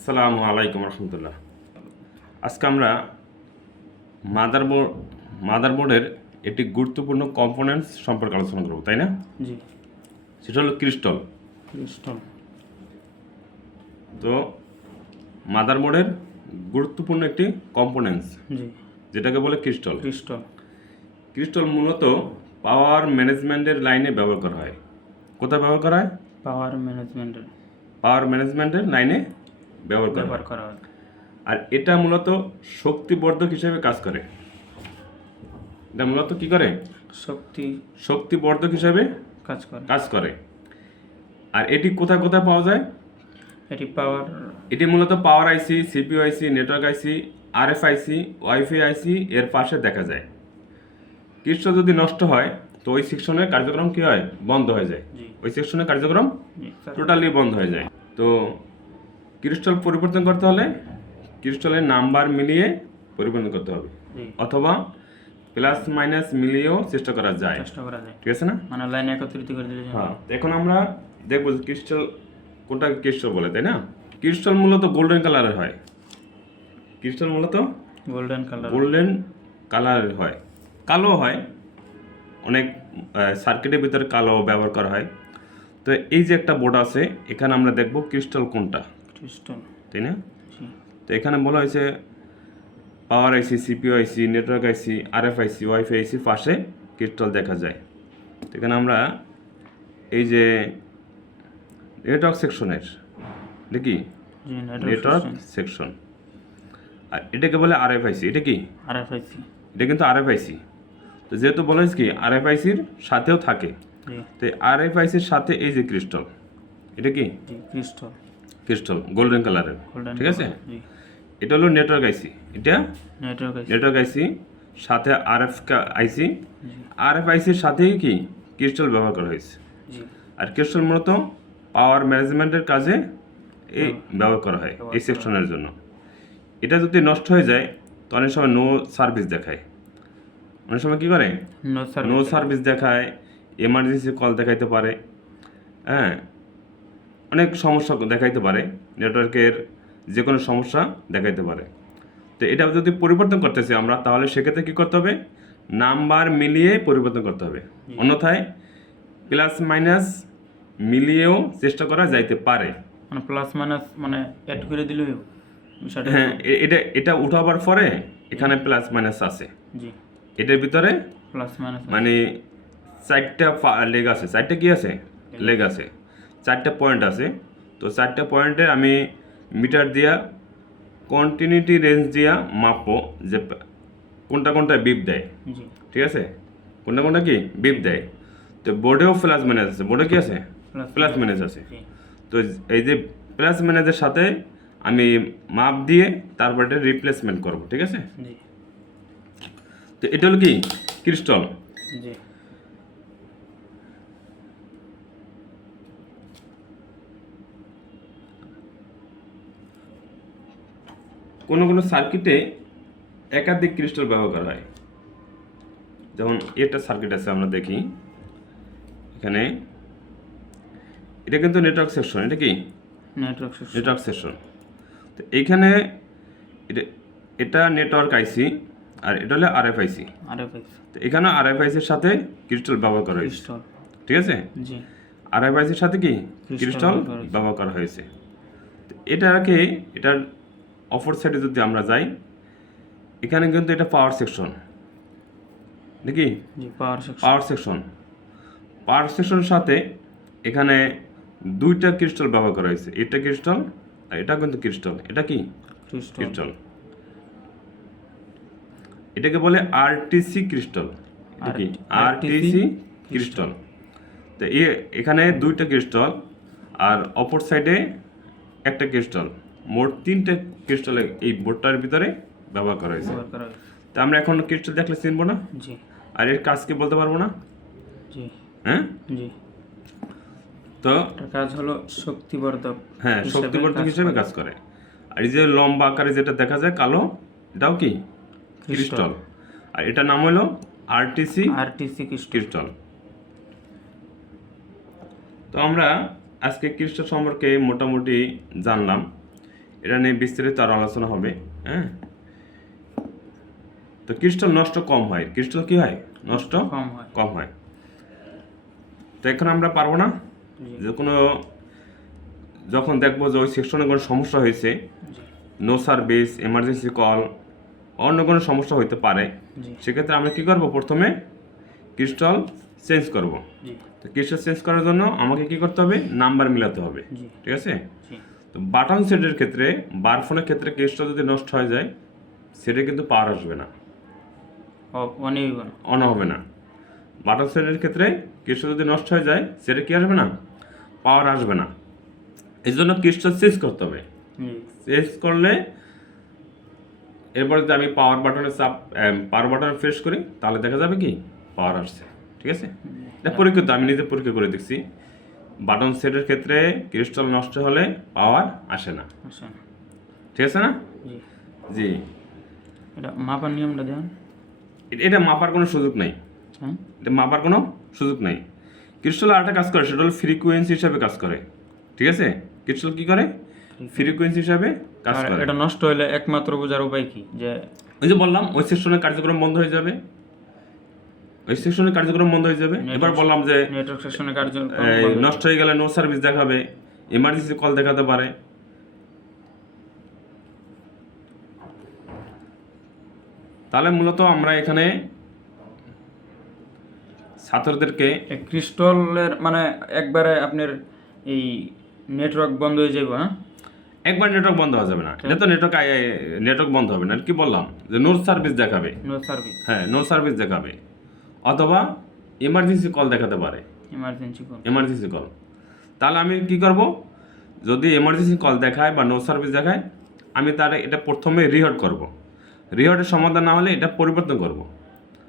আসসালামু আলাইকুম রহমতুল্লাহ। আজকে আমরা মাদারবোর্ডের একটি গুরুত্বপূর্ণ কম্পোনেন্টস সম্পর্কে আলোচনা করব, তাই না? জি। সেটা হলো ক্রিস্টাল। তো মাদারবোর্ডের গুরুত্বপূর্ণ একটি কম্পোনেন্টস, জি, যেটাকে বলে ক্রিস্টাল। ক্রিস্টাল মূলত পাওয়ার ম্যানেজমেন্টের লাইনে ব্যবহার করা হয়। কোথায় ব্যবহার করা হয়? পাওয়ার ম্যানেজমেন্টের লাইনে ব্যবহার করা হয়। আর এটা মূলত শক্তিবর্ধক হিসেবে কাজ করে। এটা মূলত কি করে? শক্তিবর্ধক হিসেবে কাজ করে। আর এটি কোথায় কোথায় পাওয়া যায়? এটি মূলত পাওয়ার আইসি, সিপিইউ আইসি, নেটওয়ার্ক আইসি, আরএফ আইসি, ওয়াইফাই আইসি এর পাশে দেখা যায়। ক্রিস্টাল যদি নষ্ট হয় তো ওই সেকশনের কার্যক্রম কি হয়? বন্ধ হয়ে যায়। ওই সেকশনের কার্যক্রম টোটালি বন্ধ হয়ে যায়। তো ক্রিস্টাল পরিবর্তন করতে হলে ক্রিস্টালের নাম্বার মিলিয়ে পরিবর্তন করতে হবে, অথবা প্লাস মাইনাস মিলিয়েও চেষ্টা করা যায়। ঠিক আছে না? মানে লাইনে একত্রিত করে দিলে। হ্যাঁ, এখন আমরা দেখবো ক্রিস্টাল কোনটা ক্রিস্টাল বলে, তাই না? ক্রিস্টাল মূলত গোল্ডেন কালারের হয়। ক্রিস্টাল মূলত গোল্ডেন কালারের হয়, কালো হয়। অনেক সার্কিটের ভিতরে কালো ব্যবহার করা হয়। তো এই যে একটা বোর্ড আছে, এখানে আমরা দেখব ক্রিস্টাল কোনটা, তাই না? তো এখানে বলা হয়েছে পাওয়ার আইসি, সিপিইউ আইসি, নেটওয়ার্ক আইসি, আরএফ আইসি, ওয়াইফাই আইসির পাশে ক্রিস্টাল দেখা যায়। তো এখানে আমরা এই যে নেটওয়ার্ক সেকশনের দেখি, নেটওয়ার্ক সেকশন, আর এটাকে বলে আরএফ আইসি। এটা কি? এটা কিন্তু আরএফ আইসি। তো যেহেতু বলা হয়েছে কি আরএফ আইসির সাথেও থাকে, তো আরএফ আইসির সাথে এই যে ক্রিস্টাল, এটা কি? ক্রিস্টাল গোল্ডেন কালারের। ঠিক আছে, এটা হলো নেটওয়ার্ক আইসি। এটা নেটওয়ার্ক আইসি, সাথে আরএফ আইসি। আরএফ আইসির সাথেই কি ক্রিস্টাল ব্যবহার করা হয়েছে। আর ক্রিস্টাল মূলত পাওয়ার ম্যানেজমেন্টের কাজে এই ব্যবহার করা হয় এই সেকশনের জন্য। এটা যদি নষ্ট হয়ে যায় তো অনেক সময় নো সার্ভিস দেখায়। অনেক সময় কি করে? নো সার্ভিস দেখায়, এমার্জেন্সি কল দেখাইতে পারে। হ্যাঁ, অনেক সমস্যা দেখাইতে পারে, নেটওয়ার্কের যে কোনো সমস্যা দেখাইতে পারে। তো এটা যদি পরিবর্তন করতেছি আমরা, তাহলে সেক্ষেত্রে কী করতে হবে? নাম্বার মিলিয়ে পরিবর্তন করতে হবে। অন্যথায় প্লাস মাইনাস মিলিয়েও চেষ্টা করা যাইতে পারে। মানে প্লাস মাইনাস মানে অ্যাড করে দিলেও। হ্যাঁ, এটা উঠাবার পরে এখানে প্লাস মাইনাস আছে। এটার ভিতরে প্লাস মাইনাস মানে 4টা লেগ আছে। 4টা কি আছে? লেগ আছে। 4টা পয়েন্ট আছে। তো 4টা পয়েন্টে আমি মিটার দিয়া কন্টিনিউটি রেঞ্জ দিয়া মাপবো যে কোনটা কোনটা বিপ দেয়। ঠিক আছে, কোনটা কোনটা কি বিপ দেয়। তো বোর্ডেও প্লাস মাইনাস আছে। বোর্ডে কি আছে? প্লাস মাইনাস আছে। তো এই যে প্লাস মাইনাসের সাথে আমি মাপ দিয়ে তারপর এটা রিপ্লেসমেন্ট করব। ঠিক আছে, তো এটা হলো কি ক্রিস্টাল। কোনো কোনো সার্কিটে একাধিক ক্রিস্টাল ব্যবহার করা হয়। যেমন একটা সার্কিট আছে, আমরা দেখি এখানে, এটা কিন্তু নেটওয়ার্ক সেকশন। এটা কি? Network section. তো এইখানে এটা নেটওয়ার্ক আইসি, আর এটা হলো আরএফ আইসি। তো এখানে আরএফ আইসির সাথে ক্রিস্টাল ব্যবহার করা হয়েছে। ঠিক আছে, আরএফ আইসির সাথে কি ক্রিস্টাল ব্যবহার করা হয়েছে। এটার অপর সাইডে যদি আমরা যাই, এখানে কিন্তু এটা পাওয়ার সেকশন। দেখি পাওয়ার সেকশনের সাথে এখানে 2টা ক্রিস্টাল ব্যবহার করা হয়েছে। এটা ক্রিস্টাল আর এটা কিন্তু ক্রিস্টাল। এটা কি? ক্রিস্টাল। এটাকে বলে আরটিসি ক্রিস্টাল। এটা কি? RTC crystal. তো এখানে 2টা ক্রিস্টাল আর অপর সাইডে একটা ক্রিস্টাল, মোট 3টে ক্রিস্টাল এই বোর্ডটার ভিতরে ব্যবহার করা হয়েছে। তো আমরা এখন ক্রিস্টাল দেখলে চিনবো না, আর এর কাজ কি বলতে পারবো না। হ্যাঁ, তো কাজ হলো শক্তিবর্ধক। হ্যাঁ, শক্তিবর্ধক হিসেবে কাজ করে। আর এই যে লম্বা আকারে যেটা দেখা যায় কালো, এটাও কি ক্রিস্টাল। আর এটা নাম হলো আরটিসি ক্রিস্টাল। তো আমরা আজকে ক্রিস্টাল সম্পর্কে মোটামুটি জানলাম। এটা নিয়ে বিস্তারিত আরও আলোচনা হবে। হ্যাঁ, তো ক্রিস্টাল নষ্ট কম হয়, ক্রিস্টাল কি হয় নষ্ট কম হয়। তো এখন আমরা পারবো না যে কোনো যখন দেখবো যে ওই সেকশনে কোনো সমস্যা হয়েছে, নো সার্ভিস, এমার্জেন্সি কল, অন্য কোনো সমস্যা হইতে পারে, সেক্ষেত্রে আমরা কি করব, প্রথমে ক্রিস্টাল চেঞ্জ করব। তো ক্রিস্টাল চেঞ্জ করার জন্য আমাকে কি করতে হবে, নাম্বার মিলাতে হবে, ঠিক আছে। তো বাটন সেটের ক্ষেত্রে, বার ফোনের ক্ষেত্রে ক্রিস্টাল যদি নষ্ট হয়ে যায়, সেটা কিন্তু পাওয়ার আসবে না, অন হবে না। বাটন সেটের ক্ষেত্রে ক্রিস্টাল যদি নষ্ট হয়ে যায়, সেটা কি আসবে না, পাওয়ার আসবে না। এই জন্য ক্রিস্টাল চেঞ্জ করতে হবে। চেঞ্জ করলে এরপর যদি আমি পাওয়ার বাটনে প্রেস করি, তাহলে দেখা যাবে কি পাওয়ার আসছে, ঠিক আছে। এটা পরীক্ষিত, আমি নিজে পরীক্ষা করে দেখছি। বাটন সেটের ক্ষেত্রে ক্রিস্টাল নষ্ট হলে পাওয়ার আসে না, ঠিক আছে না। জি, এটা মাপার নিয়মটা দেন। এটা মাপার কোনো সুযোগ নাই, এটা মাপার কোনো সুযোগ নাই। ক্রিস্টাল আরেকটা কাজ করে, সেটা হলো ফ্রিকোয়েন্সি হিসাবে কাজ করে, ঠিক আছে। ক্রিস্টাল কি করে, ফ্রিকোয়েন্সি হিসাবে কাজ করে। এটা নষ্ট হলে একমাত্র বোঝার উপায় কি, যে ওই যে বললাম ওই সেকশনের কার্যক্রম বন্ধ হয়ে যাবে, ওই সেকশনের কার্যক্রম বন্ধ হয়ে যাবে। এবার বললাম যে নেটওয়ার্ক সেকশনের কার্যক্রম নষ্ট হয়ে গেলে নো সার্ভিস দেখাবে, এমার্জেন্সি কল দেখাতে পারে। তাহলে মূলত আমরা এখানে ছাত্রদেরকে ক্রিস্টালের মানে একবারে আপনার এই নেটওয়ার্ক বন্ধ হয়ে যাবে। হ্যাঁ, একবার নেটওয়ার্ক বন্ধ হয়ে যাবে না, এটা তো নেটওয়ার্ক বন্ধ হবে না। কি বললাম যে নো সার্ভিস দেখাবে, হ্যাঁ নো সার্ভিস দেখাবে, অথবা এমার্জেন্সি কল দেখাতে পারে, এমার্জেন্সি কল। তাহলে আমি কি করব, যদি এমার্জেন্সি কল দেখায় বা নো সার্ভিস দেখায়, আমি তার এটা প্রথমে রিহট করব। রিহটের সমাধান না হলে এটা পরিবর্তন করব।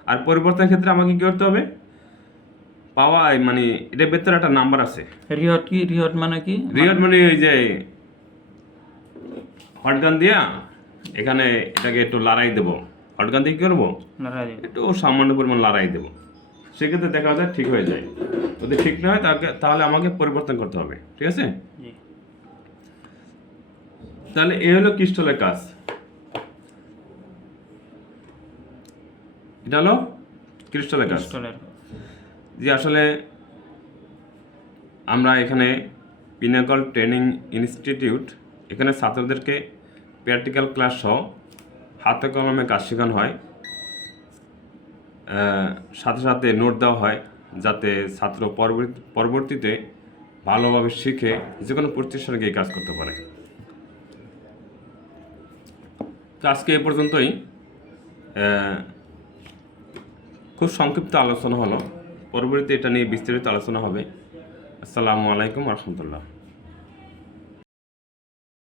আর পরিবর্তনের ক্ষেত্রে আমাকে কি করতে হবে, পাওয়া মানে এটার ভেতরে একটা নাম্বার আছে। রিহট মানে কি, রিহট মানে ওই যে হটগান দিয়া এখানে এটাকে একটু লড়াই দেবো, হটগান দিয়ে কি করবো, একটু সামান্য পরিমাণ লড়াই দেবো, সেক্ষেত্রে দেখা যায় ঠিক হয়ে যায়। যদি ঠিক না হয় তাহলে আমাকে পরিবর্তন করতে হবে, ঠিক আছে। তাহলে এই হলো ক্রিস্টালের কাজ, এটা হলো ক্রিস্টালের কাজ। জি, আসলে আমরা এখানে পিনাকল ট্রেনিং ইনস্টিটিউট, এখানে ছাত্রদেরকে প্র্যাকটিক্যাল ক্লাস সহ হাতে কলমে কাজ শেখানো হয়, সাথে সাথে নোট দেওয়া হয়, যাতে ছাত্র পরবর্তীতে ভালোভাবে শিখে যে কোনো প্রতিষ্ঠানে গিয়ে কাজ করতে পারে। তো আজকে এ পর্যন্তই, খুব সংক্ষিপ্ত আলোচনা হলো, পরবর্তীতে এটা নিয়ে বিস্তারিত আলোচনা হবে। আসসালামু আলাইকুম ওয়া রাহমাতুল্লাহ।